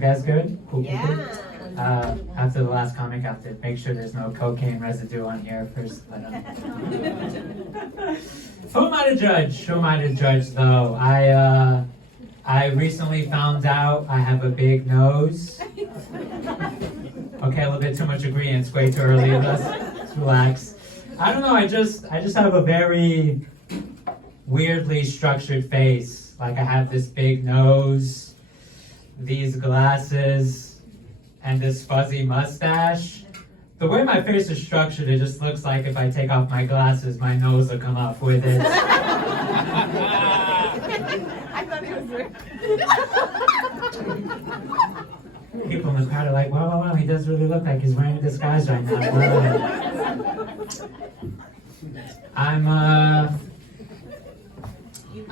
You guys good? Cool, cool, cool. Yeah. After the last comic, I have to make sure there's no cocaine residue on here first. But, who am I to judge? Who am I to judge, though? I recently found out I have a big nose. Okay, a little bit too much agreement. It's way too early. Let's relax. I don't know. I just have a very weirdly structured face. Like I have this big nose, these glasses, and this fuzzy mustache. The way my face is structured, it just looks like if I take off my glasses, my nose will come up with it. I thought it was weird. People in the crowd are like, wow, he does really look like he's wearing a disguise right now.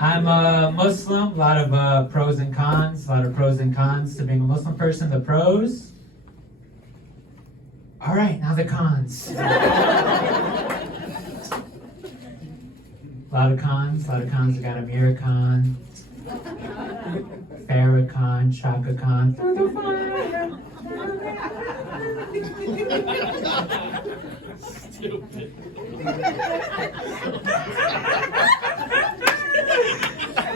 I'm a Muslim, a lot of pros and cons, to being a Muslim person. The pros. All right, now the cons. A lot of cons. I got Amir Khan, Farrah Khan, Shaka Khan. Stupid.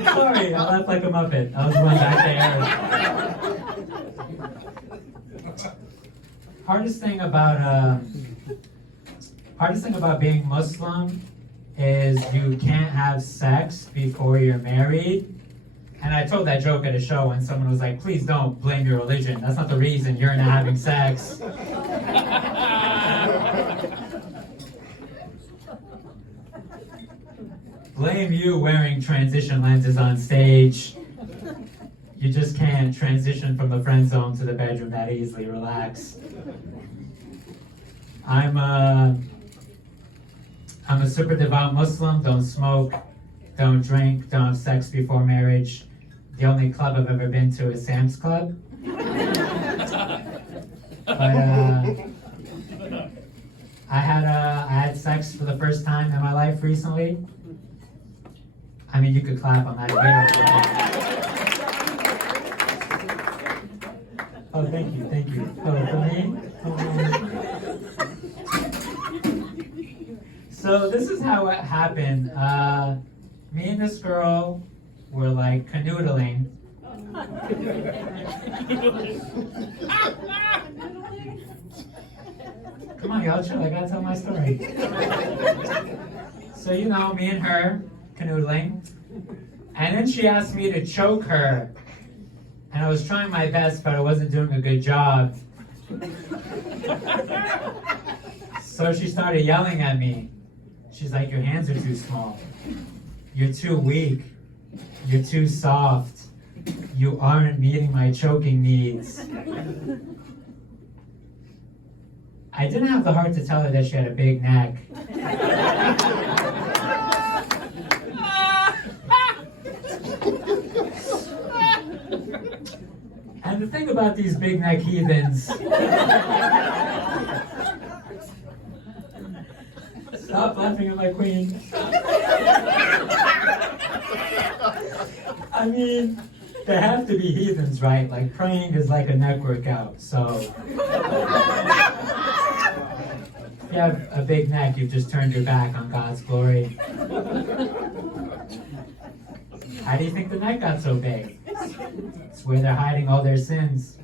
Sorry, I laughed like a Muppet. I was one back there. Hardest thing about being Muslim is you can't have sex before you're married. And I told that joke at a show and someone was like, please don't blame your religion. That's not the reason you're not having sex. Blame you wearing transition lenses on stage. You just can't transition from the friend zone to the bedroom that easily. Relax. I'm a super devout Muslim. Don't smoke, don't drink, don't have sex before marriage. The only club I've ever been to is Sam's Club. But I had sex for the first time in my life recently. I mean, you could clap on that. Oh, thank you. Oh, for me? So this is how it happened. Me and this girl were like canoodling. Come on, y'all chill. I gotta tell my story. So me and her canoodling, and then she asked me to choke her, and I was trying my best, but I wasn't doing a good job. So she started yelling at me. She's like, your hands are too small. You're too weak. You're too soft. You aren't meeting my choking needs. I didn't have the heart to tell her that she had a big neck. And the thing about these big neck heathens, stop laughing at my queen. I mean, they have to be heathens, right? Like praying is like a neck workout, so if you have a big neck, you've just turned your back on God's glory. How do you think the neck got so big? It's where they're hiding all their sins.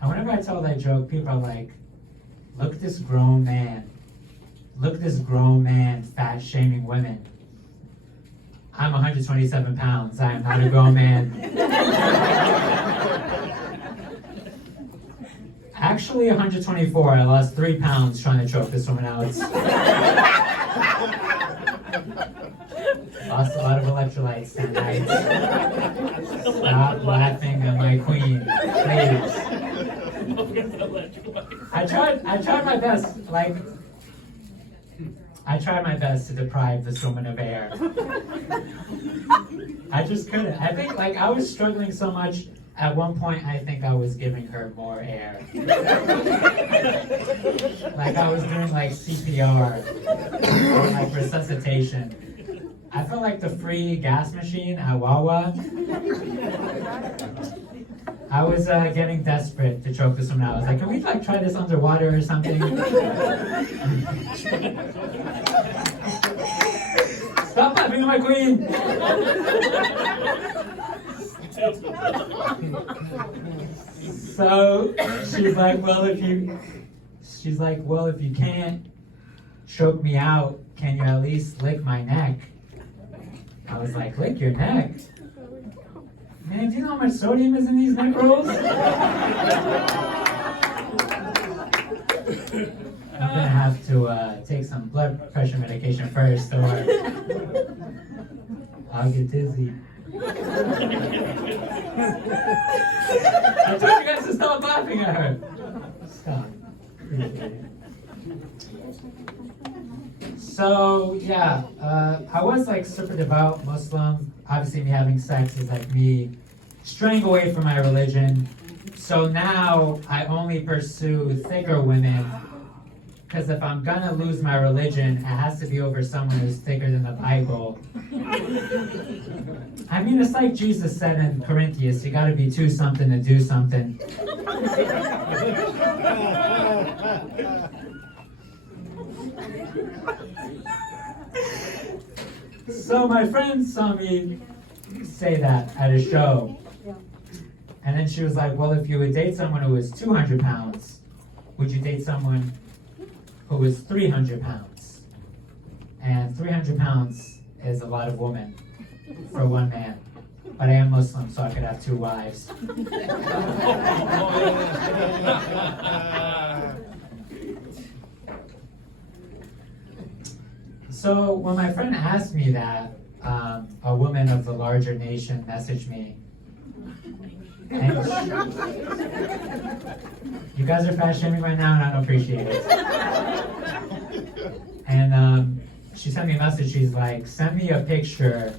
And whenever I tell that joke, people are like, look at this grown man. Look at this grown man fat shaming women. I'm 127 pounds. I am not a grown man. Actually 124. I lost 3 pounds trying to choke this woman out. Lost a lot of electrolytes tonight. Stop laughing at my queen, please. I tried my best. I tried my best to deprive this woman of air. I just couldn't. I think I was struggling so much At one point, I think I was giving her more air. Like I was doing like CPR or like resuscitation. I felt like the free gas machine at Wawa. I was getting desperate to choke this one out. I was like, can we like try this underwater or something? Stop laughing at my queen! So she's like, well, if you can't choke me out, can you at least lick my neck? I was like, lick your neck? Man, do you know how much sodium is in these neck rolls? I'm gonna have to take some blood pressure medication first, or I'll get dizzy. I told you guys to stop laughing at her. Stop. Appreciate it. So yeah, I was like super devout Muslim. Obviously, me having sex is like me straying away from my religion. So now I only pursue thicker women. Because if I'm gonna lose my religion, it has to be over someone who's thicker than the Bible. I mean, it's like Jesus said in Corinthians, you gotta be two something to do something. So my friend saw me say that at a show. And then she was like, well, if you would date someone who was 200 pounds, would you date someone who was 300 pounds? And 300 pounds is a lot of women for one man. But I am Muslim, so I could have 2 wives. So when my friend asked me that, a woman of the larger nation messaged me. And you guys are fat shaming right now, and I don't appreciate it. And she sent me a message. She's like, send me a picture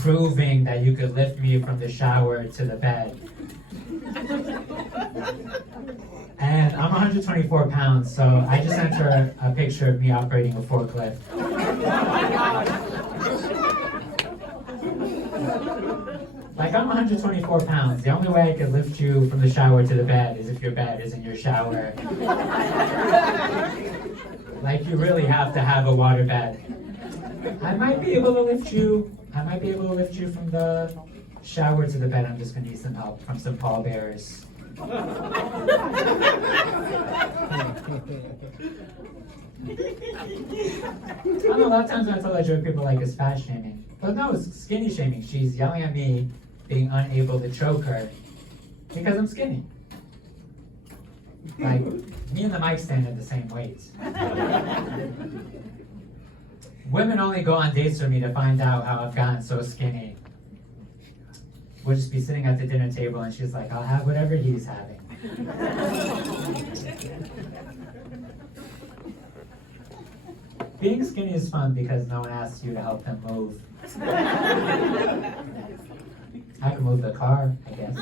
proving that you could lift me from the shower to the bed. And I'm 124 pounds, so I just sent her a picture of me operating a forklift. Like, I'm 124 pounds. The only way I could lift you from the shower to the bed is if your bed is in your shower. Like, you really have to have a water bed. I might be able to lift you from the shower to the bed. I'm just gonna need some help from some pallbearers. I don't know, a lot of times when I tell that joke, people are like, it's fat shaming. But no, it's skinny shaming. She's yelling at me being unable to choke her because I'm skinny. Like, me and the mic stand at the same weight. Women only go on dates with me to find out how I've gotten so skinny. We'll just be sitting at the dinner table and she's like, I'll have whatever he's having. Being skinny is fun because no one asks you to help them move. I can move the car, I guess.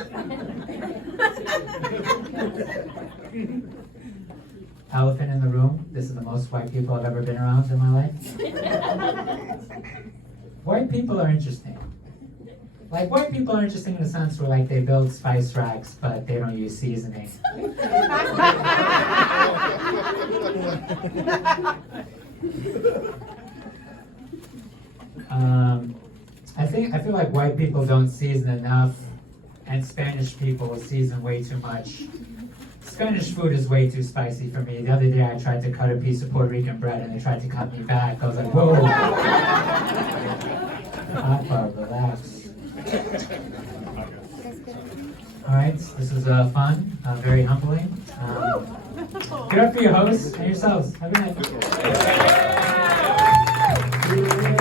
Elephant in the room. This is the most white people I've ever been around in my life. White people are interesting. Like, white people are interesting in the sense where, like, they build spice racks, but they don't use seasoning. I feel like white people don't season enough, and Spanish people season way too much. Spanish food is way too spicy for me. The other day I tried to cut a piece of Puerto Rican bread and they tried to cut me back. I was like, whoa. Papa, relax. Alright, this was fun, very humbling. Get up for your hosts and yourselves. Have a good night.